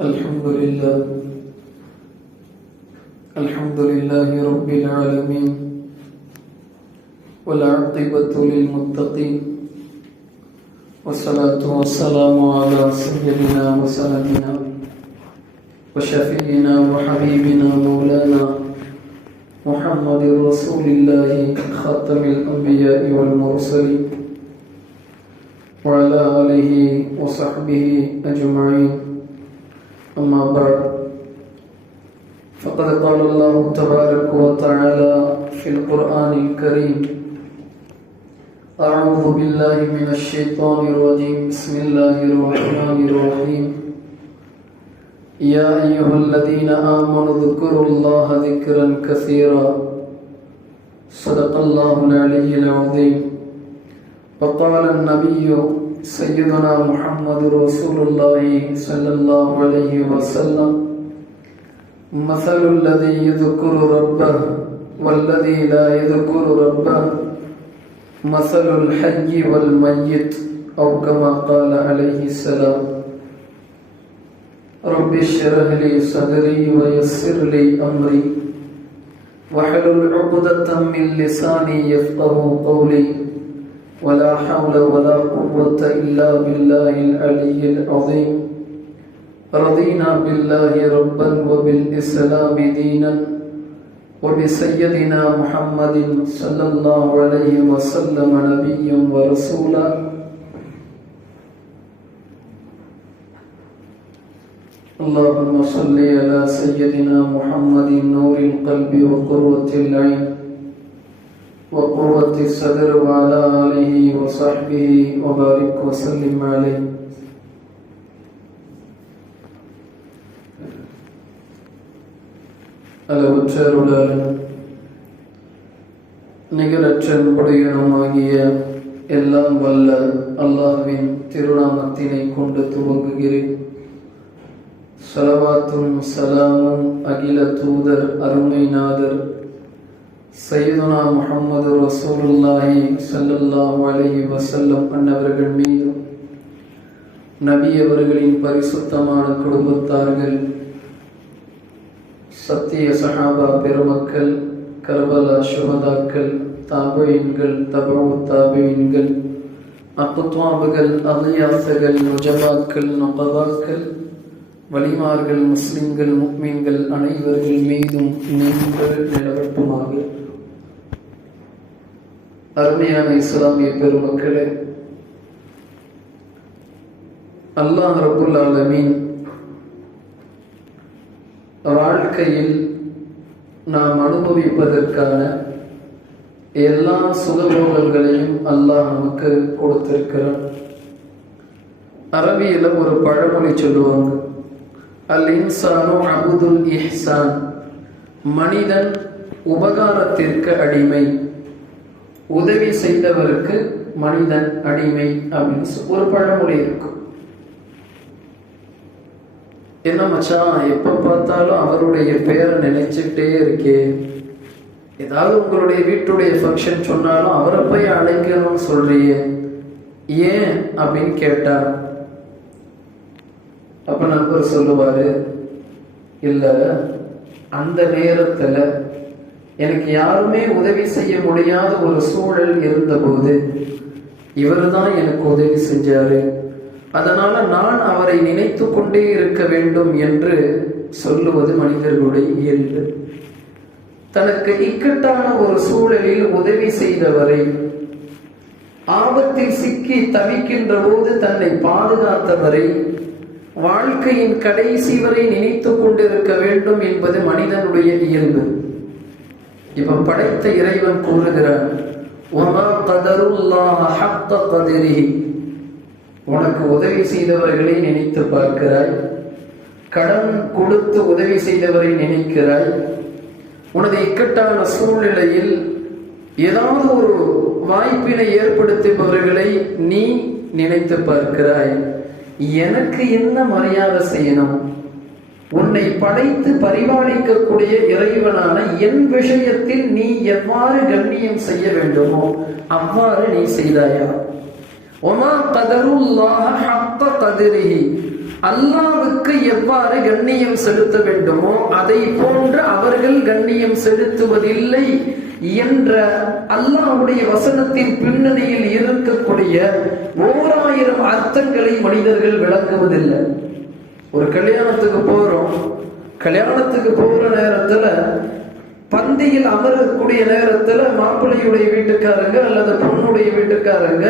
الحمد لله. الحمد لله رب العالمين. والعاقبة للمتقين. والصلاة والسلام على سيدنا وسندنا وشفينا وحبيبنا مولانا محمد رسول الله خاتم الأنبياء والمرسلين وعلى آله وصحبه أجمعين. أما بعد فقد قال الله تبارك وتعالى في القرآن الكريم أعوذ بالله من الشيطان الرجيم بسم الله الرحمن الرحيم. يا أيها الذين آمنوا اذكروا الله ذكرا كثيرا. صدق الله العلي العظيم. وقال النبي سيدنا محمد رسول الله صلى الله عليه وسلم. مثل الذي يذكر ربه والذي لا يذكر ربه. مثل الحي والميت أو كما قال عليه السلام. رب اشرح لي صدري ويسر لي أمري. واحلل عقدة من لساني يفقه قولي. ولا حول ولا قوة إلا بالله العلي العظيم. رضينا بالله ربا وبالإسلام دينا وبسيدنا محمد صلى الله عليه وسلم نبيا ورسولا. اللهم صل على سيدنا محمد نور القلب وقرة العين. وقوة الصدر وعلى آله وصحبه وبارك وسلم عليه அளவற்ற அருளாளன் நிகரற்ற உடையனுமாகிய எல்லாம் வல்ல அல்லாஹ்வின் திருநாமத்தினை கொண்டு துவங்குகிறேன் சலவாத்தும் சலாமும் அகில தூதர் அருமைநாதர் சையதுனா முகமது ரசூலுல்லாஹி ஸல்லல்லாஹு அலைஹி வசல்லம் அன்னவர்கள் மீதும் நபி அவர்களின் பரிசுத்தமான குடும்பத்தார்கள் சத்திய சஹாபா பெருமக்கள் கர்பலா சுகதாக்கள் தாபயின்கள் தபு தாபயின்கள் அப்புத்வாபுகள் அதியாசகள் முஜபாக்கள் நொபவாக்கள் வலிமார்கள் முஸ்லிம்கள் முக்மீன்கள் அனைவர்கள் மீதும் நீங்கள் நிலவட்டுமாக. அருமையான இஸ்லாமிய பெருமக்களே அல்லாஹ் ரபுல் ஆலமீன் வாழ்க்கையில் நாம் அனுபவிப்பதற்கான எல்லா சுகபோகங்களையும் அல்லாஹ் நமக்கு கொடுத்திருக்கிறான். அரபியில் ஒரு பழமொழி சொல்லுவாங்க அல் இன்சானோ அபுதுல் இஹ்சான். மனிதன் உபகாரத்திற்கு அடிமை. உதவி செய்தவருக்கு மனிதன் அடிமை அப்படின்னு ஒரு பழமொழி இருக்கும் என்ன மச்சான் எப்ப பார்த்தாலும் அவருடைய பேரை நினைச்சுக்கிட்டே இருக்கே. ஏதாவது உங்களுடைய வீட்டுடைய ஃபங்க்ஷன் சொன்னாலும் அவரை போய் அழைக்கணும்னு சொல்றியே. ஏன் அப்படின்னு கேட்டா அப்ப நண்பர் சொல்லுவாரு இல்ல அந்த நேரத்துல எனக்கு யாருமே உதவி செய்ய முடியாத ஒரு சூழல் இருந்தபோது இவர் தான் எனக்கு உதவி செஞ்சாரு. அதனால நான் அவரை நினைத்து கொண்டே இருக்க வேண்டும் என்று சொல்லுவது மனிதர்களுடைய இயல்பு. தனக்கு இக்கட்டான ஒரு சூழலில் உதவி செய்தவரை ஆபத்தில் சிக்கி தவிக்கின்ற போது தன்னை பாதுகாத்தவரை வாழ்க்கையின் கடைசி வரை நினைத்து கொண்டிருக்க வேண்டும் என்பது மனிதனுடைய இயல்பு. இப்போ படைத்த இறைவன் கூறுகிறான் உனக்கு உதவி செய்தவர்களை நினைத்து பார்க்கிறாய். கடன் கொடுத்து உதவி செய்தவரை நினைக்கிறாய். உனது இக்கட்டான சூழ்நிலையில் ஏதாவது ஒரு வாய்ப்பினை ஏற்படுத்துபவர்களை நீ நினைத்து பார்க்கிறாய். எனக்கு என்ன மரியாதை செய்யணும்? உன்னை படைத்து பரிபாலிக்கக்கூடிய இறைவனான என் விஷயத்தில் நீ எவ்வாறு கண்ணியம் செய்ய வேண்டுமோ அவ்வாறு நீ செய்தாயா? ஒமா கதருல்லாஹ அல்லாவுக்கு எவ்வாறு கண்ணியம் செலுத்த வேண்டுமோ அதை போன்று அவர்கள் கண்ணியம் செலுத்துவதில்லை என்ற அல்லாஹ்வுடைய வசனத்தின் பின்னணியில் இருக்கக்கூடிய ஓராயிரம் அர்த்தங்களை மனிதர்கள் விளக்குவதில்லை. ஒரு கல்யாணத்துக்கு போறோம். கல்யாணத்துக்கு போற நேரத்துல பந்தியில் அமரக்கூடிய நேரத்துல மாப்பிள்ளையுடைய வீட்டுக்காரங்க அல்லது பொண்ணுடைய வீட்டுக்காரங்க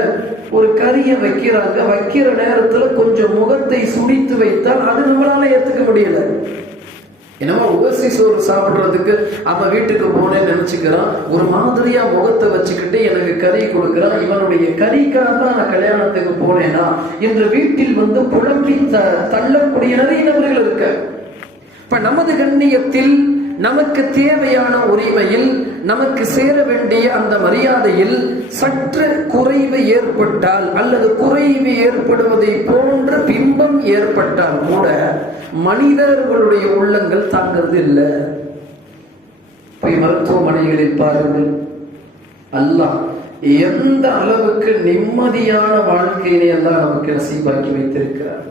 ஒரு கறியை வைக்கிறாங்க. வைக்கிற நேரத்துல கொஞ்சம் முகத்தை சுடித்து வைத்தால் அது நம்மளால ஏத்துக்க முடியலை. என்னமோ ஓசி சோறு சாப்பிட்றதுக்கு அவன் வீட்டுக்கு போனேன்னு நினைச்சுக்கிறான். ஒரு மாதிரியா முகத்தை வச்சுக்கிட்டு எனக்கு கறி கொடுக்கிறான். இவனுடைய கறிக்காக தான் நான் கல்யாணத்துக்கு போனேனா? என்று வீட்டில் வந்து புலம்பி த தள்ளக்கூடிய நிறைய நபர்கள் இருக்க. இப்ப நமது கண்ணியத்தில் நமக்கு தேவையான உரிமையில் நமக்கு சேர வேண்டிய அந்த மரியாதையில் சற்று குறைவு ஏற்பட்டால் அல்லது குறைவு ஏற்படுவதை போன்ற பிம்பம் ஏற்பட்டால் கூட மனிதர்களுடைய உள்ளங்கள் தாங்கிறது இல்லை. போய் மருத்துவமனைகளில் பாருங்கள். அல்லாஹ் எந்த அளவுக்கு நிம்மதியான வாழ்க்கையினை எல்லாம் நமக்கு நசீபாக்கி வைத்திருக்கிறார்.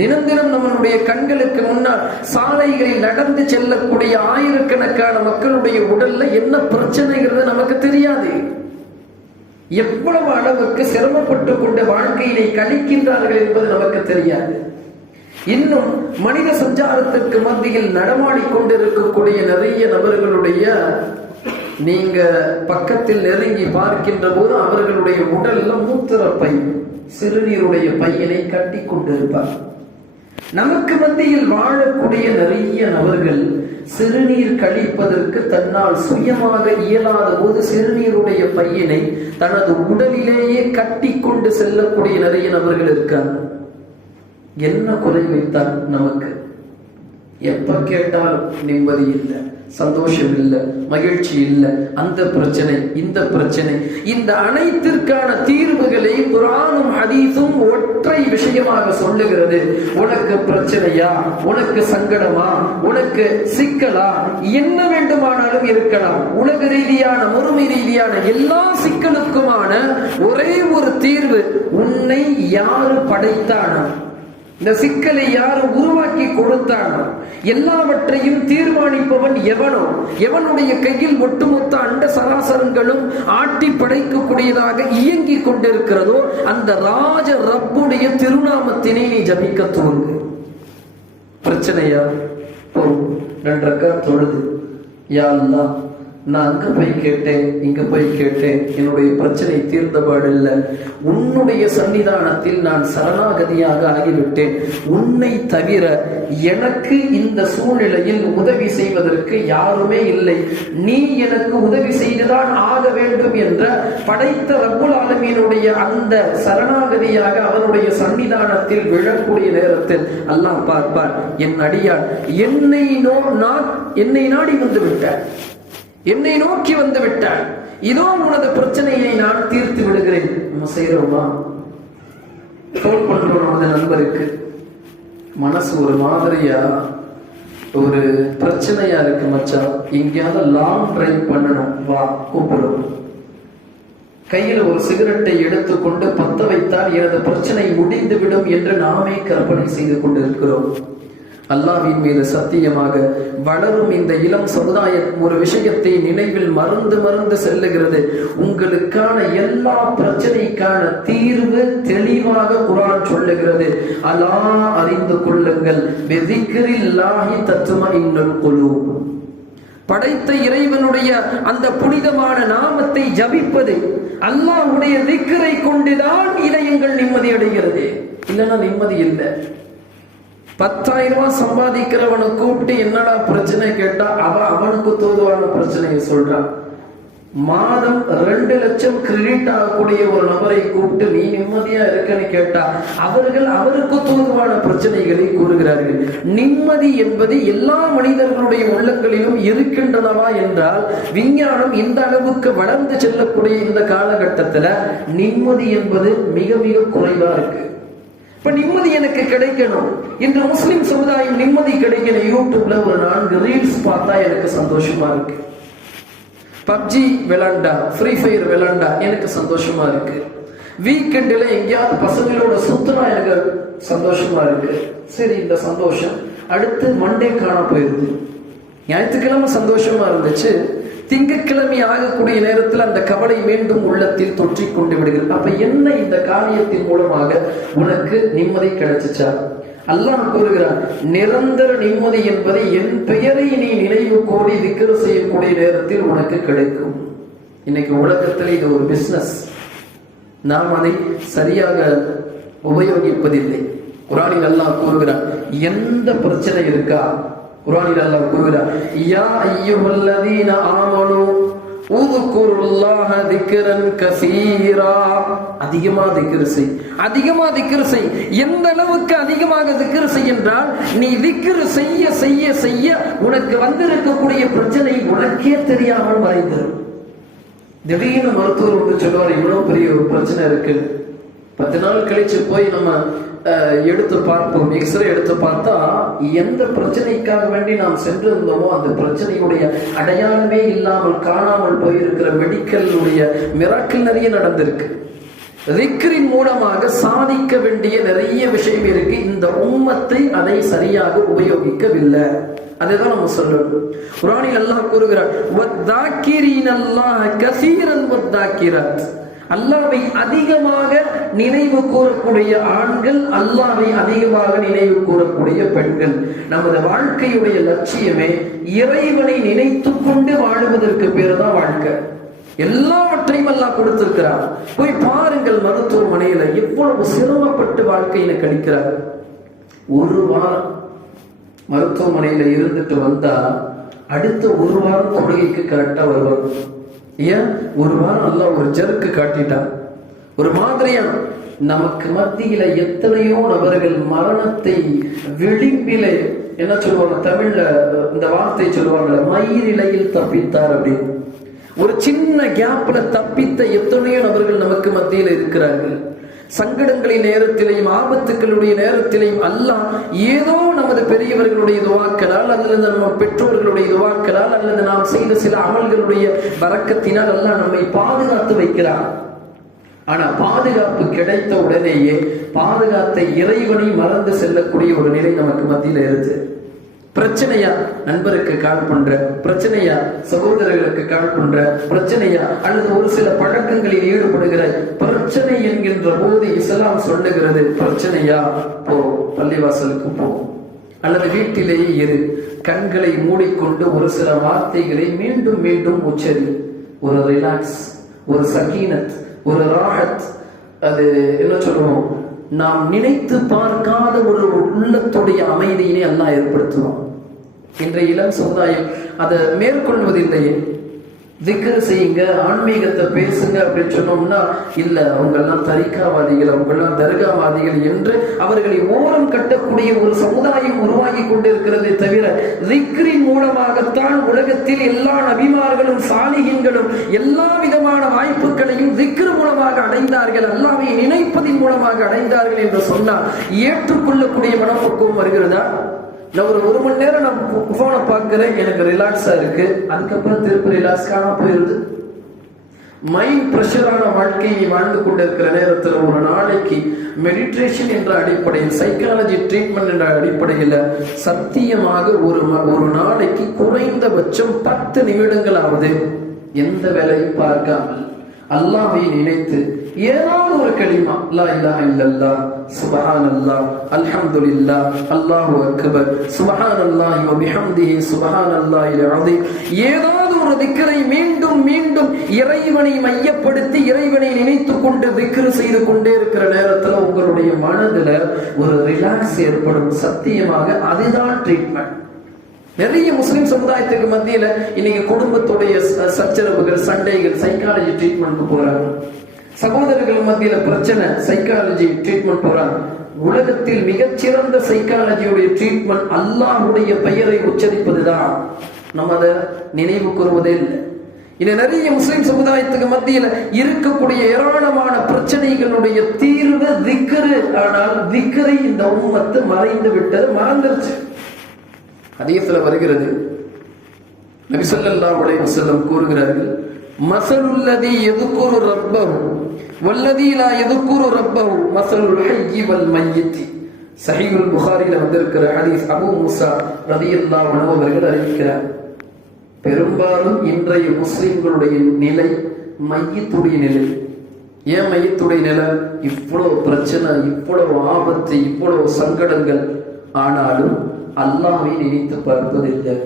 தினம் தினம் நம்மளுடைய கண்களுக்கு முன்னால் சாலைகளில் நடந்து செல்லக்கூடிய ஆயிரக்கணக்கான மக்களுடைய உடல்ல என்ன பிரச்சனைங்கிறது நமக்கு தெரியாது. எவ்வளவு அளவுக்கு சிரமப்பட்டு கொண்டு வாழ்க்கையினை கழிக்கின்றார்கள் என்பது நமக்கு தெரியாது. இன்னும் மனித சஞ்சாரத்திற்கு மத்தியில் நடமாடிக்கொண்டிருக்கக்கூடிய நிறைய நபர்களுடைய நீங்க பக்கத்தில் நெருங்கி பார்க்கின்ற போது அவர்களுடைய உடல்ல மூத்திர பை சிறுநீருடைய பையனை கட்டி கொண்டிருப்பார். நமக்கு மத்தியில் வாழக்கூடிய நிறைய நபர்கள் சிறுநீர் கழிப்பதற்கு தன்னால் சுயமாக இயலாத போது சிறுநீருடைய பையனை தனது உடலிலேயே கட்டி கொண்டு செல்லக்கூடிய நிறைய நபர்கள் இருக்காங்க. என்ன குறை வைத்தால் நமக்கு? எப்ப கேட்டாலும் நிம்மதி இல்லை சந்தோஷம் இல்லை மகிழ்ச்சி இல்லை. அந்த பிரச்சனை இந்த பிரச்சனை இந்த அனைத்திற்கான தீர்வுகளை குரானும் ஹதீஸும் ஒற்றை விஷயமாக சொல்லுகிறது. உனக்கு பிரச்சனையா? உனக்கு சங்கடமா? உனக்கு சிக்கலா? என்ன வேண்டுமானாலும் இருக்கலாம். உலக ரீதியான முறுமை ரீதியான எல்லா சிக்கலுக்குமான ஒரே ஒரு தீர்வு உன்னை யாரு படைத்தானா? இந்த சிக்கலை யார் உருவாக்கி கொடுத்தானோ எல்லாவற்றையும் தீர்மானிப்பவன் எவனோ எவனுடைய கையில் ஒட்டுமொத்த அண்ட சராசரங்களும் ஆட்டி படைக்கக்கூடியதாக இயங்கிக் கொண்டிருக்கிறதோ அந்த ராஜ ரப்புடைய திருநாமத்தினை நீ ஜபிக்க துவங்கு. பிரச்சனையா? நன்றக்கா தொழுது. யா நான் அங்க போய் கேட்டேன் இங்க போய் கேட்டேன். என்னுடைய பிரச்சனை தீர்ந்தபாடு இல்லை உன்னுடைய சன்னிதானத்தில் நான் சரணாகதியாக ஆகிவிட்டேன். உன்னை தவிர எனக்கு இந்த சூழ்நிலையில் உதவி செய்வதற்கு யாருமே இல்லை. நீ எனக்கு உதவி செய்துதான் ஆக வேண்டும் என்ற படைத்த ரப்புல் ஆலமீனுடைய அந்த சரணாகதியாக அவனுடைய சன்னிதானத்தில் விழக்கூடிய நேரத்தில் அல்லாஹ் பார்ப்பார் என் அடியான் என்னை நோ நான் என்னை நாடி வந்து விட்டார். என்னை நோக்கி வந்து விட்டார் இதோ உனது பிரச்சனையை நான் தீர்த்து விடுகிறேன் நம்ம செய்யறோமா ஃபோன் பண்றோம் நமது நண்பருக்கு. மனசு ஒரு மாதிரியா? ஒரு பிரச்சனையா இருக்கு மச்சான் எங்கேயாவது லாங் டிரைவ் பண்ணணும். வா கூப்பிடும் கையில் ஒரு சிகரெட்டை எடுத்துக்கொண்டு பத்த வைத்தால் எனது பிரச்சனை முடிந்துவிடும் என்று நாமே கற்பனை செய்து கொண்டிருக்கிறோம். அல்லாவின் மீது சத்தியமாக வளரும் இந்த இளம் சமுதாயம் ஒரு விஷயத்தை நினைவில் மறந்து மறந்து செல்லுகிறது. உங்களுக்கான எல்லா பிரச்சனைக்கான தீர்வு தெளிவாக குரான் சொல்லுகிறது. அலா அறிந்து கொள்ளுங்கள். வெதிக்கிரில்லாஹி தத்துவ இன்னும் குழு படைத்த இறைவனுடைய அந்த புனிதமான நாமத்தை ஜபிப்பது அல்லாஹ்வுடைய திக்கரை கொண்டுதான் இதயங்கள் நிம்மதி அடைகிறது இல்லைன்னா நிம்மதி இல்லை. பத்தாயிரம் ரூபாய் சம்பாதிக்கிறவனை கூப்பிட்டு என்னடா பிரச்சனை கேட்டா அவ அவனுக்கு தோதுவான பிரச்சனையை சொல்றான். மாதம் ரெண்டு லட்சம் கிரெடிட் ஆகக்கூடிய ஒரு நபரை கூப்பிட்டு நீ நிம்மதியா இருக்கன்னு கேட்டா அவர்கள் அவருக்கு தோதுவான பிரச்சனைகளை கூறுகிறார்கள். நிம்மதி என்பது எல்லா மனிதர்களுடைய உள்ளங்களிலும் இருக்கின்றனவா என்றால் விஞ்ஞானம் இந்த அளவுக்கு வளர்ந்து செல்லக்கூடிய இந்த காலகட்டத்துல நிம்மதி என்பது மிக மிக குறைவா இருக்கு. இப்ப நிம்மதி எனக்கு கிடைக்கணும். இந்த முஸ்லிம் சமுதாயம் நிம்மதி கிடைக்கணும் யூடியூப்ல ஒரு நான்கு ரீல்ஸ் பார்த்தா எனக்கு சந்தோஷமா இருக்கு. பப்ஜி விளாண்டா ஃப்ரீ ஃபயர் விளாண்டா எனக்கு சந்தோஷமா இருக்கு. வீக்கெண்டில் எங்கேயாவது பசங்களோட சுத்தனா எனக்கு சந்தோஷமா இருக்கு. சரி இந்த சந்தோஷம். அடுத்து மண்டே காண போயிருது. ஞாயிற்றுக்கிழமை சந்தோஷமா இருந்துச்சு. திங்கட்கிழமை ஆகக்கூடிய நேரத்தில் அந்த கவலை மீண்டும் உள்ளத்தில் தொற்றிக் கொண்டு விடுகிறது. அப்ப என்ன இந்த காரியத்தின் மூலமாக உனக்கு நிம்மதி கிடைச்சிச்சா? அல்லாஹ் கூறுகிறான் நிரந்தர நிம்மதி என்பதை என் பெயரை நீ நினைவு கோரி விக்கிர செய்யக்கூடிய நேரத்தில் உனக்கு கிடைக்கும். இன்னைக்கு உலகத்தில் இது ஒரு பிசினஸ் நாம் அதை சரியாக உபயோகிப்பதில்லை. குரானில் அல்லாஹ் கூறுகிறான் எந்த பிரச்சனை இருக்கா? குரானில் அல்லாஹ் கூறுகிறார் யா ஐயுஹல்லதீன ஆமனு உதுகுருல்லாஹ திக்ரன் கசீரா. அதிகமா திக்ர் செய். அதிகமா திக்ர் செய். எந்த அளவுக்கு அதிகமாக திக்ர் செய் என்றால் நீ திக்ர் செய்ய செய்ய செய்ய உனக்கு வந்திருக்கக்கூடிய பிரச்சனை உனக்கே தெரியாமல் மறைந்துடும் திடீர்னு மருத்துவர் வந்து சொல்லுவார் இவ்வளவு பெரிய ஒரு பிரச்சனை இருக்கு. பத்து நாள் கழிச்சு போய் நம்ம எடுத்து பார்ப்போம். எக்ஸ்ரே எடுத்து பார்த்தா எந்த பிரச்சனைக்காக வேண்டி நாம் சென்றிருந்தோமோ அந்த பிரச்சனையுடைய அடையாளமே இல்லாமல் காணாமல் போயிருக்கிற மெடிக்கலுடைய மிராக்கள் நிறைய நடந்திருக்கு. ரிக்கரின் மூலமாக சாதிக்க வேண்டிய நிறைய விஷயம் இருக்கு. இந்த உம்மத்தை அதை சரியாக உபயோகிக்கவில்லை. அதைதான் நம்ம சொல்லணும். குரானில் அல்லாஹ் கூறுகிறார் அல்லாவை அதிகமாக நினைவு கூறக்கூடிய ஆண்கள் அல்லாவை அதிகமாக நினைவு கூறக்கூடிய பெண்கள். நமது வாழ்க்கையுடைய லட்சியமே இறைவனை நினைத்து கொண்டு வாழுவதற்கு பேர் தான் வாழ்க்கை. எல்லாவற்றையும் எல்லாம் கொடுத்திருக்கிறார். போய் பாருங்கள் மருத்துவமனையில எவ்வளவு சிரமப்பட்டு வாழ்க்கையில கழிக்கிறார். ஒரு வாரம் மருத்துவமனையில இருந்துட்டு வந்தா அடுத்த ஒரு வாரம் தொழுகைக்கு கரெக்டா வருவாங்க ஏன்? ஒரு வாரம் நல்லா ஒரு ஜருக்கு காட்டிட்டான் ஒரு மாதிரியா? நமக்கு மத்தியில எத்தனையோ நபர்கள் மரணத்தை விளிம்பிலே என்ன சொல்லுவாங்க தமிழ்ல இந்த வார்த்தை சொல்லுவாங்க மயிரிலையில் தப்பித்தார் அப்படின்னு. ஒரு சின்ன கேப்ல தப்பித்த எத்தனையோ நபர்கள் நமக்கு மத்தியில் இருக்கிறார்கள். சங்கடங்களின் நேரத்திலையும் ஆபத்துக்களுடைய நேரத்திலையும் அல்லாஹ் ஏதோ நமது பெரியவர்களுடைய துவாக்களால் அல்லது நம்ம பெற்றோர்களுடைய துவாக்களால் அல்லது நாம் செய்த சில அமல்களுடைய வரக்கத்தினால் அல்லாஹ் நம்மை பாதுகாத்து வைக்கிறார் ஆனா பாதுகாப்பு கிடைத்த உடனேயே பாதுகாத்த இறைவனை மறந்து செல்லக்கூடிய ஒரு நிலை நமக்கு மத்தியில இருக்கு. பிரச்சனையா நண்பருக்கு கால் பண்ற பிரச்சனையா சகோதரர்களுக்கு கால் பண்ற பிரச்சனையா அல்லது ஒரு சில பழக்கங்களில் ஈடுபடுகிற பிரச்சனை என்கின்ற போது இஸ்லாம் சொல்லுகிறது பிரச்சனையா? போ பள்ளிவாசலுக்கு போ. அல்லது வீட்டிலேயே இரு. கண்களை மூடிக்கொண்டு ஒரு சில வார்த்தைகளை மீண்டும் மீண்டும் உச்சரி. ஒரு ரிலாக்ஸ் ஒரு சகீனத் ஒரு ராகத் அது என்ன சொல்லுவோம்? நாம் நினைத்து பார்க்காத ஒரு உள்ளத்துடைய அமைதியினை அல்லாஹ் ஏற்படுத்துவோம் இன்றைய இளம் சமுதாயம் அதை மேற்கொள்வதில்லையே திக்கர் செய்யுங்க ஆன்மீகத்தை பேசுங்க அப்படின்னு சொன்னோம்னா இல்ல அவங்க எல்லாம் தரிக்காவாதிகள் அவங்க எல்லாம் தர்காவாதிகள் என்று அவர்களை ஓரம் கட்டக்கூடிய ஒரு சமுதாயம் உருவாகி கொண்டிருக்கிறதே தவிர திக்ரின் மூலமாகத்தான் உலகத்தில் எல்லா நபிமார்களும் சாலிகின்களும் எல்லா விதமான அடைந்ததையும் திக்ரு மூலமாக அடைந்தார்கள். அல்லாவை நினைப்பதின் மூலமாக அடைந்தார்கள் என்று சொன்னால் ஏற்றுக்கொள்ளக்கூடிய மனப்பக்குவம் வருகிறதா? நான் ஒரு ஒரு மணி நேரம் நான் போனை பார்க்கிறேன். எனக்கு ரிலாக்ஸா இருக்கு. அதுக்கப்புறம் திருப்பி ரிலாக்ஸ் காணாம போயிருது. மைண்ட் ப்ரெஷரான வாழ்க்கையை வாழ்ந்து கொண்டிருக்கிற நேரத்தில் ஒரு நாளைக்கு மெடிடேஷன் என்ற அடிப்படையில் சைக்காலஜி ட்ரீட்மெண்ட் என்ற அடிப்படையில் சத்தியமாக ஒரு ஒரு நாளைக்கு குறைந்தபட்சம் பத்து நிமிடங்களாவது எந்த வேலையும் பார்க்காமல் அல்லாவை நினைத்து ஏதாவது ஒரு களிமா லா இலாஹ இல்லல்லாஹ் அல்ஹம்து இல்லா அல்லாஹு அக்பர் சுப்ஹானல்லாஹி வ பிஹம்திஹி சுப்ஹானல்லாஹில் அஸீம் ஏதாவது ஒரு திக்கரை மீண்டும் மீண்டும் இறைவனை மையப்படுத்தி இறைவனை நினைத்து கொண்டு திக்ரு செய்து கொண்டே இருக்கிற நேரத்துல உங்களுடைய மனதுல ஒரு ரிலாக்ஸ் ஏற்படும். சத்தியமாக அதுதான் ட்ரீட்மெண்ட் நிறைய முஸ்லிம் சமுதாயத்துக்கு மத்தியில இன்னைக்கு குடும்பத்துடைய ச- சச்சரவுகள் சண்டைகள் சைக்காலஜி ட்ரீட்மெண்ட் போறாங்க. சகோதரர்கள் மத்தியில பிரச்சனை சைக்காலஜி ட்ரீட்மெண்ட் போறாங்க. உலகத்தில் மிகச்சிறந்த சைக்காலஜியுடைய ட்ரீட்மெண்ட் அல்லாஹுடைய பெயரை உச்சரிப்பதுதான். நம்ம அதை நினைவு கூறுவதே இல்லை. இது நிறைய முஸ்லிம் சமுதாயத்துக்கு மத்தியில இருக்கக்கூடிய ஏராளமான பிரச்சனைகளுடைய தீர்வு திக்கரு ஆனால் திக்கரை இந்த உம்மத்து மறைந்து விட்டது மறந்துருச்சு. அதிகத்துல வருகிறது. நபிசல்லா உடைய வசல்லம் கூறுகிறார்கள் மசலுள்ளதி எதுக்கொரு ரப்பம் வல்லதி எதுக்கொரு ரப்பம் ரப்பஹு மசலுல் ஹய்யி வல் மையத்தி. சஹீகுல் புகாரியில் வந்திருக்கிற ஹதீஸ் அபு மூசா ரதியல்லா உணவு அவர்கள் அறிவிக்கிறார் பெரும்பாலும் இன்றைய முஸ்லிம்களுடைய நிலை மையத்துடைய நிலை. ஏன் மையத்துடைய நிலை? இவ்வளவு பிரச்சனை இவ்வளவு ஆபத்து இவ்வளவு சங்கடங்கள். ஆனாலும் அல்லாவை நினைத்து பார்ப்பதில்லை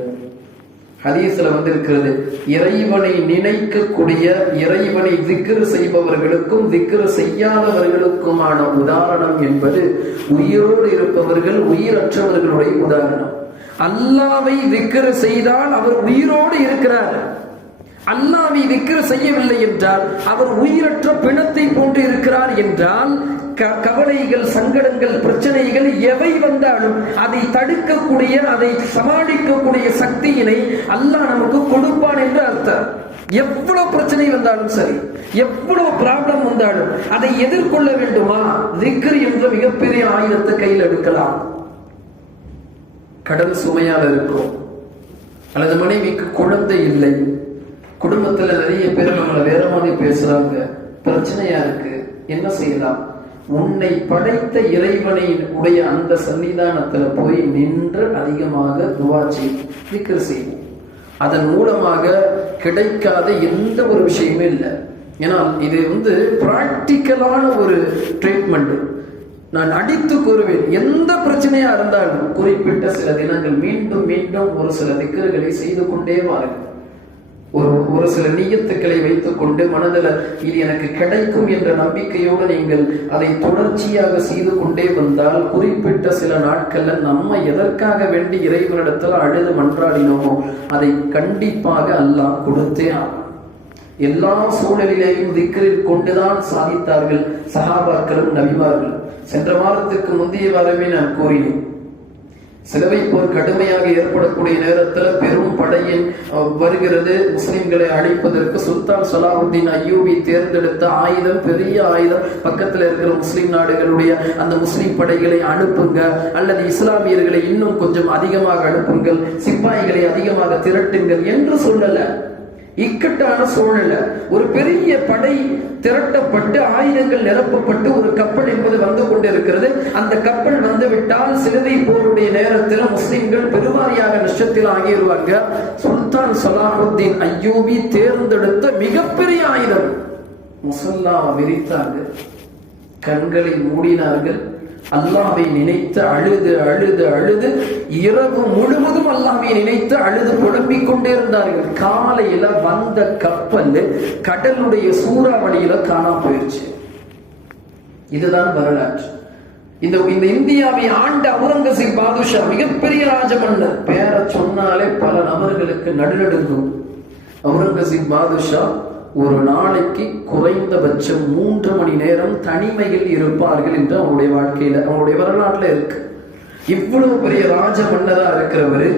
ஹதீஸ்ல வந்திருக்கிறது இறைவனை நினைக்கக்கூடிய இறைவனை திக்ரு செய்பவர்களுக்கும் திக்ரு செய்யாதவர்களுக்குமான உதாரணம் என்பது உயிரோடு இருப்பவர்கள் உயிரற்றவர்களுடைய உதாரணம். அல்லாவை திக்ரு செய்தால் அவர் உயிரோடு இருக்கிறார். அல்லாவை திக்ரு செய்யவில்லை என்றால் அவர் உயிரற்ற பிணத்தை போன்று இருக்கிறார் என்றால் கவலைகள் சங்கடங்கள் பிரச்சனைகள் எவை வந்தாலும் அதை தடுக்கக்கூடிய அதை சமாளிக்கக்கூடிய சக்தியினை அல்லாஹ் நமக்கு கொடுப்பான் என்று அர்த்தம். எவ்வளவு பிரச்சனை வந்தாலும் சரி எவ்வளவு ப்ராப்ளம் வந்தாலும் அதை எதிர்கொள்ள வேண்டுமா? திக்ர் என்ற மிகப்பெரிய ஆயுதத்தை கையில் எடுக்கலாம். கடன் சுமையால இருக்கும் அல்லது மனைவிக்கு குழந்தை இல்லை. குடும்பத்துல நிறைய பேர் நம்மளை வேற மாதிரி பேசுறாங்க. பிரச்சனையா இருக்கு. என்ன செய்யலாம்? உன்னை படைத்த இறைவனை உடைய அந்த சன்னிதானத்துல போய் நின்று அதிகமாக துவா செய்து செய்வோம் அதன் மூலமாக கிடைக்காத எந்த ஒரு விஷயமே இல்லை. ஏன்னா இது வந்து பிராக்டிக்கலான ஒரு ட்ரீட்மெண்ட் நான் அடித்து கூறுவேன் எந்த பிரச்சனையா இருந்தாலும் குறிப்பிட்ட சில தினங்கள் மீண்டும் மீண்டும் ஒரு சில திக்கர்களை செய்து கொண்டே வாருங்கள். ஒரு ஒரு சில நீயத்துக்களை வைத்துக் கொண்டு மனதில் இது எனக்கு கிடைக்கும் என்ற நம்பிக்கையோடு நீங்கள் அதை தொடர்ச்சியாக செய்து கொண்டே வந்தால் குறிப்பிட்ட சில நாட்கள்ல நம்ம எதற்காக வேண்டி இறைவனிடத்தில் அழுது மன்றாடினோமோ அதை கண்டிப்பாக அல்லாஹ் கொடுத்தே எல்லா சூழலிலேயும் திக்கரில் கொண்டுதான் சாதித்தார்கள் சகாபாக்களும் நபிமார்கள் சென்ற வாரத்துக்கு முந்தைய வாரமே நான் கூறினேன் சிலுவை போர் கடுமையாக ஏற்படக்கூடிய நேரத்தில் பெரும் படையின் வருகிறது. முஸ்லிம்களை அழிப்பதற்கு சுல்தான் சலாஹுத்தீன் அய்யூபி தேர்ந்தெடுத்த ஆயுதம் பெரிய ஆயுதம். பக்கத்தில் இருக்கிற முஸ்லிம் நாடுகளுடைய அந்த முஸ்லிம் படைகளை அனுப்புங்க அல்லது இஸ்லாமியர்களை இன்னும் கொஞ்சம் அதிகமாக அனுப்புங்கள் சிப்பாய்களை அதிகமாக திரட்டுங்கள் என்று சொல்லலை. இக்கட்டான சூழ்நிலை. ஒரு பெரிய படை திரட்டப்பட்டு ஆயுதங்கள் நிரப்பப்பட்டு ஒரு கப்பல் என்பது வந்து கொண்டிருக்கிறது. அந்த கப்பல் வந்துவிட்டால் சிலுவை போருடைய நேரத்தில் முஸ்லிம்கள் பெருவாரியாக நஷ்டத்தில் ஆகிடுவாங்க. சுல்தான் சலாஹுத்தீன் அய்யூபி தேர்ந்தெடுத்த மிகப்பெரிய ஆயுதம். முசல்லா விரித்தார்கள். கண்களை மூடினார்கள். அல்லாவை நினைத்து அழுது அழுது அழுது இரவு முழுவதும் அல்லாவை நினைத்து அழுது குழம்பிக் கொண்டே இருந்தார்கள். காலையில வந்த கப்பல் கடலுடைய சூறாவளியில காணாம போயிடுச்சு இதுதான் வரலாற்று. இந்த இந்த இந்தியாவை ஆண்ட அவுரங்கசீப் பாதுஷா மிகப்பெரிய ராஜமன்னர். பேரை சொன்னாலே பல நபர்களுக்கு நடுநடுங்கும். அவுரங்கசீப் பாதுஷா ஒரு நாளைக்கு குறைந்தபட்சம் மூன்று மணி நேரம் தனிமையில் இருப்பார்கள் என்று அவங்களுடைய வாழ்க்கையில அவங்களுடைய வரலாற்றுல இருக்கு. இவ்வளவு பெரிய ராஜ மன்னரா இருக்கிறவர்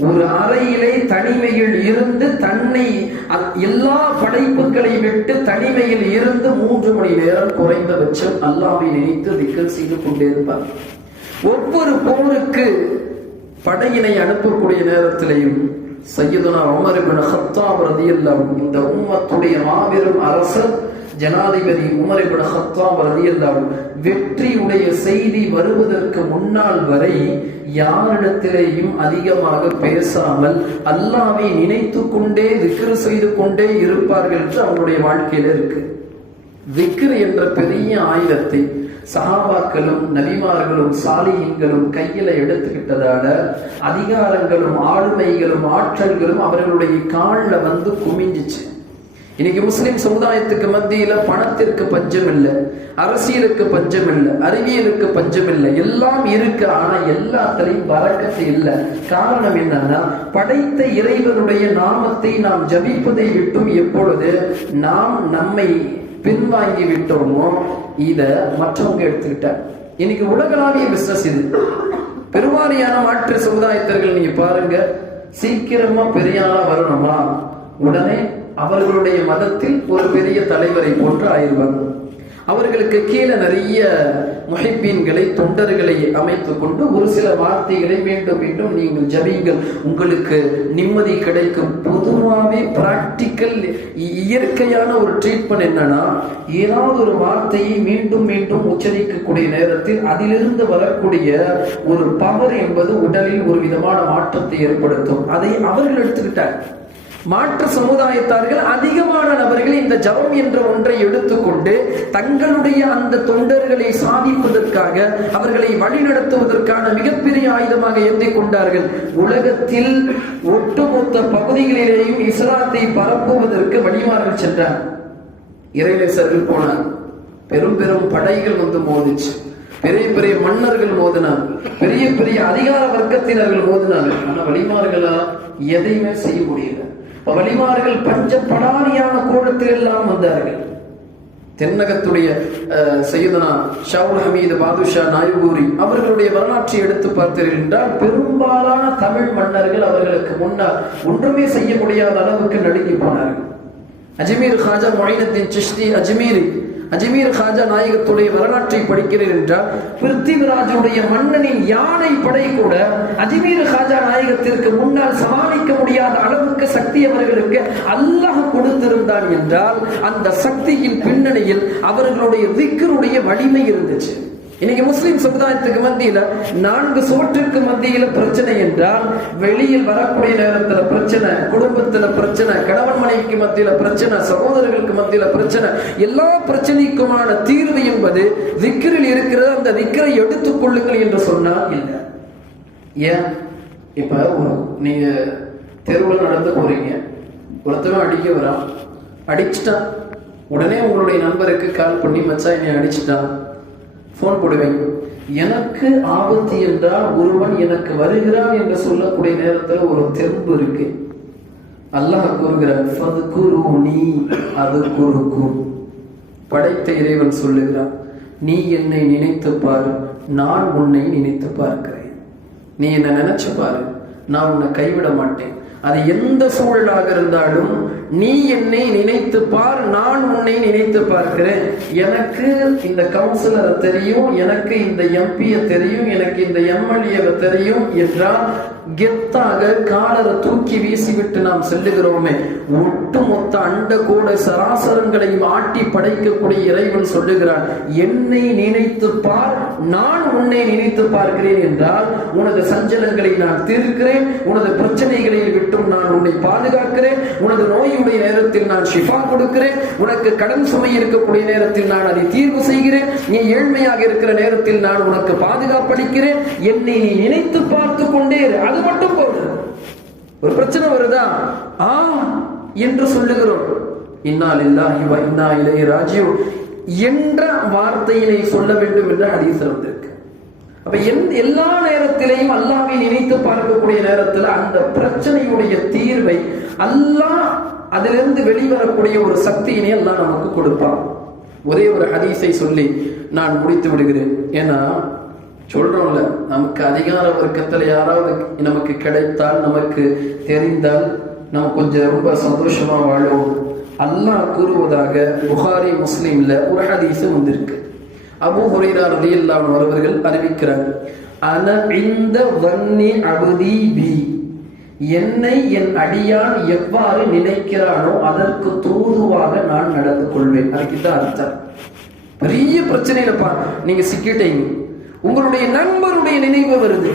ஒரு அறையிலே தனிமையில் இருந்து தன்னை அ- எல்லா படைப்புகளை விட்டு தனிமையில் இருந்து மூன்று மணி நேரம் குறைந்தபட்சம் அல்லாவை நினைத்து திக்கல் செய்து கொண்டே இருப்பார். ஒவ்வொரு போருக்கு படையினை அனுப்பக்கூடிய நேரத்திலையும் சையதுனா உமர் இபின் ஹத்தாப் ரலியல்லாஹு இந்த உம்மத்துடைய மாபெரும் அரசர் ஜனாதிபதி உமர் இபின் ஹத்தாப் ரலியல்லாஹு வெற்றியுடைய செய்தி வருவதற்கு முன்னால் வரை யாரிடத்திலேயும் அதிகமாக பேசாமல் அல்லாவை நினைத்து கொண்டே திக்ரு செய்து கொண்டே இருப்பார்கள் என்று அவங்களுடைய வாழ்க்கையில இருக்கு. விக்ர் என்ற பெரிய ஆயுதத்தை சஹாபாக்களும் நபிமார்களும் சாலியங்களும் கையில எடுத்துக்கிட்டதால அதிகாரங்களும் ஆளுமைகளும் ஆற்றல்களும் அவர்களுடைய காலில் வந்து குமிஞ்சிச்சு. இன்னைக்கு முஸ்லிம் சமுதாயத்துக்கு மத்தியில பணத்திற்கு பஞ்சம் இல்லை அரசியலுக்கு பஞ்சம் இல்லை அறிவியலுக்கு பஞ்சம் இல்லை எல்லாம் இருக்கு ஆனா எல்லாத்திலையும் வரக்கத்து இல்லை. காரணம் என்னன்னா படைத்த இறைவனுடைய நாமத்தை நாம் ஜபிப்பதை விட்டும் எப்பொழுது நாம் நம்மை பின்வாங்கி விட்டோமோ இத மற்றவங்க எடுத்துக்கிட்டாங்க இன்னைக்கு உலகளாவிய பிசினஸ் இது. பெருவாரியான மாற்று சமுதாயத்தர்கள் நீங்க பாருங்க. சீக்கிரமா பெரிய ஆளா வரணுமா உடனே அவர்களுடைய மதத்தில் ஒரு பெரிய தலைவரை போன்று ஆயிடுவாங்க அவர்களுக்கு கீழே நிறைய முஹிப்பீன்களை தொண்டர்களை அமைத்து கொண்டு ஒரு சில வார்த்தைகளை மீண்டும் மீண்டும் நீங்கள் ஜபிங்கள் உங்களுக்கு நிம்மதி கிடைக்கும். பொதுவாகவே பிராக்டிக்கல் இயற்கையான ஒரு ட்ரீட்மெண்ட் என்னன்னா ஏதாவது ஒரு வார்த்தையை மீண்டும் மீண்டும் உச்சரிக்கக்கூடிய நேரத்தில் அதிலிருந்து வரக்கூடிய ஒரு பவர் என்பது உடலில் ஒரு விதமான மாற்றத்தை ஏற்படுத்தும். அதை அவர்கள் எடுத்துக்கிட்டார் மாற்று சமுதாயத்தார்கள் அதிகமான நபர்கள் இந்த ஜபம் என்ற ஒன்றை எடுத்துக்கொண்டு தங்களுடைய அந்த தொண்டர்களை சாதிப்பதற்காக அவர்களை வழிநடத்துவதற்கான மிகப்பெரிய ஆயுதமாக எண்ணிக் கொண்டார்கள். உலகத்தில் ஒட்டுமொத்த பகுதிகளிலேயும் இஸ்லாத்தை பரப்புவதற்கு வழிமாறல் சென்றார். இறைநேசர்கள் போனார். பெரும் பெரும் படைகள் வந்து மோதிச்சு பெரிய பெரிய மன்னர்கள் மோதினார் பெரிய பெரிய அதிகார வர்க்கத்தினர்கள் மோதினார்கள். ஆனா வழிமார்களா எதையுமே செய்ய முடியல. வலிமார்கள் பஞ்ச படாரியான கோலத்தில் எல்லாம் வந்தார்கள். தென்னகத்துடைய அஹ், சையதனா ஷவுல் ஹமீது பாதுஷா நாயகூரி அவர்களுடைய வரலாற்றை எடுத்து பார்த்தீர்கள் என்றால் பெரும்பாலான தமிழ் மன்னர்கள் அவர்களுக்கு முன்னால் ஒன்றுமே செய்ய முடியாத அளவுக்கு நடுங்கி போனார்கள். அஜ்மீர் ஹாஜா மொழினத்தின் சிஷ்டி அஜ்மீரி அஜ்மீர் ஹாஜா நாயகத்துடைய வரலாற்றை படிக்கிறேன் என்றால் பிருத்திவிராஜுடைய மன்னனின் யானை படை கூட அஜ்மீர் ஹாஜா நாயகத்திற்கு முன்னால் சமாளிக்க முடியாத அளவுக்கு சக்தி அவர்களுக்கு அல்லாஹ் கொடுத்திருந்தான் என்றால் அந்த சக்தியின் பின்னணியில் அவர்களுடைய திக்கருடைய வலிமை இருந்துச்சு. இன்னைக்கு முஸ்லிம் சமுதாயத்துக்கு மத்தியில நான்கு சோற்றுக்கு மத்தியில பிரச்சனை என்றால் வெளியில் வரக்கூடிய நேரத்துல பிரச்சனை குடும்பத்துல பிரச்சனை கணவன் மனைவிக்கு மத்தியில பிரச்சனை சகோதரர்களுக்கு மத்தியில பிரச்சனை எல்லா பிரச்சனைக்குமான தீர்வு என்பது விக்கிரில் இருக்கிறது. அந்த விக்கரை எடுத்துக் கொள்ளுங்கள் என்று சொன்னால் இல்லை. ஏன்? இப்ப நீங்க தெருவில் நடந்து போறீங்க. ஒருத்தவன் அடிக்க வரான். அடிச்சிட்டான். உடனே உங்களுடைய நண்பருக்கு கால் பண்ணி மச்சா என்னை அடிச்சிட்டான். ஃபோன் போடுவேன். எனக்கு ஆபத்து என்றால் ஒருவன் எனக்கு வருகிறான் என்று சொல்லக்கூடிய நேரத்தில் ஒரு தெம்பு இருக்கு. அல்லாஹ் கூறுகிறார் அது அதுகுருக்கும்." படைத்த இறைவன் சொல்லுகிறான் நீ என்னை நினைத்து பாரு நான் உன்னை நினைத்து பார்க்கிறேன். நீ என்ன நினைச்சு பாரு நான் உன்னை கைவிட மாட்டேன். அது எந்த சூழலாக இருந்தாலும் நீ என்னை நினைத்து பார் நான் உன்னை நினைத்து பார்க்கிறேன். எனக்கு இந்த கவுன்சிலரை தெரியும் எனக்கு இந்த எம்பியை தெரியும் எனக்கு இந்த எம்எல்ஏவை தெரியும் என்றால் கெத்தாக காலரை தூக்கி வீசிவிட்டு நாம் செல்லுகிறோமே. ஒட்டுமொத்த அண்ட கூட சராசரங்களையும் ஆட்டி படைக்கக்கூடிய இறைவன் சொல்லுகிறான் என்னை நினைத்து பார் நான் உன்னை நினைத்து பார்க்கிறேன் என்றால் உனது சஞ்சலங்களை நான் தீர்க்கிறேன் உனது பிரச்சனைகளை விட்டும் நான் உன்னை பாதுகாக்கிறேன் உனது நோய் நோயுடைய நேரத்தில் நான் ஷிஃபா கொடுக்கிறேன். உனக்கு கடன் சுமை இருக்கக்கூடிய நேரத்தில் நான் அதை தீர்வு செய்கிறேன். நீ ஏழ்மையாக இருக்கிற நேரத்தில் நான் உனக்கு பாதுகாப்பு அளிக்கிறேன். என்னை நீ இணைத்து பார்த்து கொண்டே அது மட்டும் போதும் ஒரு பிரச்சனை வருதா? ஆ என்று சொல்லுகிறோம். இன்னால் இல்லாஹி வ இன்னா இளைய ராஜீவ் என்ற வார்த்தையினை சொல்ல வேண்டும் என்று ஹதீஸ் வந்திருக்கு. அப்ப எந்த எல்லா நேரத்திலையும் அல்லாவை நினைத்து பார்க்கக்கூடிய நேரத்தில் அந்த பிரச்சனையுடைய தீர்வை அல்லாஹ் அதிலிருந்து வெளிவரக்கூடிய ஒரு சக்தியினை எல்லாம் நமக்கு கொடுப்பான். ஒரே ஒரு ஹதீஸை சொல்லி நான் முடித்து விடுகிறேன். ஏன்னா சொல்றோம்ல நமக்கு அதிகார வர்க்கத்துல யாராவது நமக்கு கிடைத்தால் நமக்கு தெரிந்தால் நம்ம கொஞ்சம் ரொம்ப சந்தோஷமா வாழ்வோம். அல்லாஹ் கூறுவதாக புகாரி முஸ்லீம்ல ஒரு ஹதீஸ் வந்திருக்கு. அபு ஹுரைரா ரலியல்லாஹு இல்லாமல் அவர்கள் அறிவிக்கிறார் அன இந்த வன்னி அபதி பி. என்னை என் அடியான் எவ்வாறு நினைக்கிறானோ அதற்கு தூதுவாக நான் நடந்து கொள்வேன். அதுக்கு தான் அர்த்தம். பெரிய பிரச்சனையிலப்பா நீங்க சிக்கிட்டீங்க. உங்களுடைய நண்பருடைய நினைவு வருது.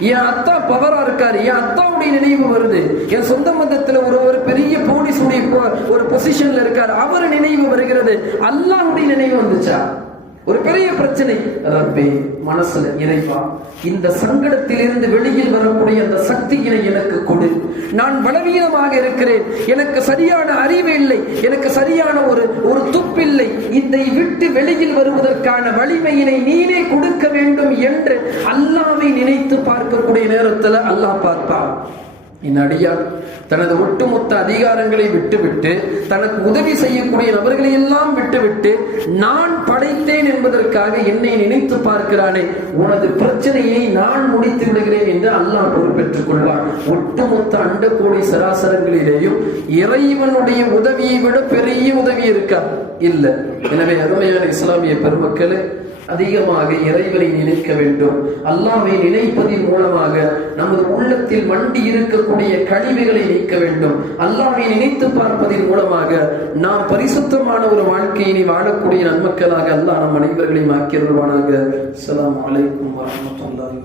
என் அத்தா பவரா இருக்காரு. என் அத்தாவுடைய நினைவு வருது. என் சொந்த மதத்துல ஒருவர் பெரிய போலீஸுடைய ஒரு பொசிஷன்ல இருக்காரு. அவர் நினைவு வருகிறது. அல்லாவுடைய நினைவு வந்துச்சா? ஒரு பெரிய பிரச்சனை. ரப்பே மனசுல இறைவா இந்த சங்கடத்திலிருந்து வெளியில் வரக்கூடிய அந்த சக்தியினை எனக்கு கொடு. நான் பலவீனமாக இருக்கிறேன். எனக்கு சரியான அறிவு இல்லை. எனக்கு சரியான ஒரு ஒரு துப்பில்லை. இதை விட்டு வெளியில் வருவதற்கான வலிமையினை நீனே கொடுக்க வேண்டும் என்று அல்லாவை நினைத்து பார்க்கக்கூடிய நேரத்துல அல்லாஹ் பார்ப்பான். அடியான் தனது ஒட்டுமொத்த அதிகாரங்களை விட்டுவிட்டு தனக்கு உதவி செய்யக்கூடிய நபர்களை எல்லாம் விட்டுவிட்டு நான் படைத்தேன் என்பதற்காக என்னை நினைத்து பார்க்கிறானே உனது பிரச்சனையை நான் முடித்து விடுகிறேன் என்று அல்லாஹ் பொறுப்பேற்றுக் கொள்வான். ஒட்டுமொத்த அண்டக்கோடி சராசரங்களிலேயும் இறைவனுடைய உதவியை விட பெரிய உதவி இருக்கா? இல்ல. எனவே அருமையான இஸ்லாமிய பெருமக்களே அதிகமாக இறைவனை நினைக்க வேண்டும். அல்லாவை நினைப்பதன் மூலமாக நமது உள்ளத்தில் மண்டி இருக்கக்கூடிய கழிவுகளை நீக்க வேண்டும். அல்லாவை நினைத்து பார்ப்பதன் மூலமாக நாம் பரிசுத்தமான ஒரு வாழ்க்கையினை வாழக்கூடிய நன்மக்களாக அல்லாஹ் நம் அனைவர்களையும் ஆக்கியருள்வானாக. அலாம் அலைக்கும் வரஹ்மத்துல்லாஹி